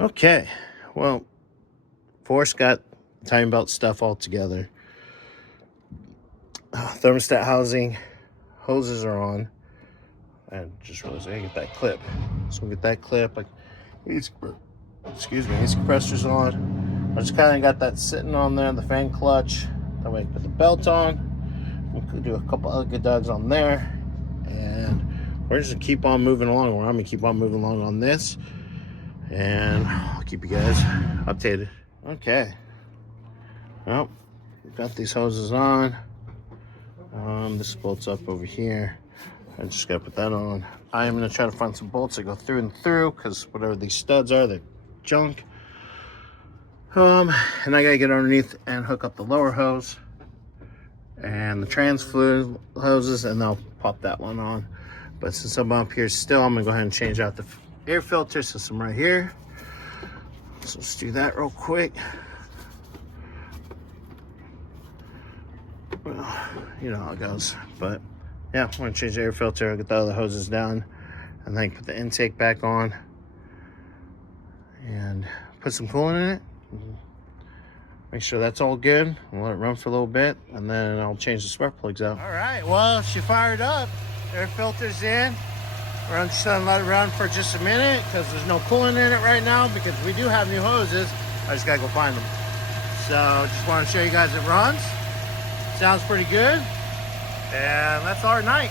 Okay, well, Forrest got timing belt stuff all together. Thermostat housing, hoses are on. I just realized I gotta get that clip. So we'll get that clip. These compressors on. I just kind of got that sitting on there, the fan clutch. That way I can put the belt on. We could do a couple other duds on there. And we're just gonna keep on moving along. I'm gonna keep on moving along on this. And I'll keep you guys updated. Okay. Well, we've got these hoses on. This bolts up over here. I just gotta put that on. I am gonna try to find some bolts that go through and through, because whatever these studs are, they're junk. And I gotta get underneath and hook up the lower hose and the trans fluid hoses, and I'll pop that one on. But since I'm up here still, I'm gonna go ahead and change out the air filter system right here. So let's do that real quick. Well, you know how it goes. But yeah, I'm gonna change the air filter, get the other hoses down, and then put the intake back on and put some coolant in it. Make sure that's all good. I'll let it run for a little bit, and then I'll change the spark plugs out. All right, well, she fired up. Air filter's in. We're just gonna let it run for just a minute because there's no coolant in it right now, because we do have new hoses. I just gotta go find them. So just want to show you guys it runs. Sounds pretty good. And that's our night.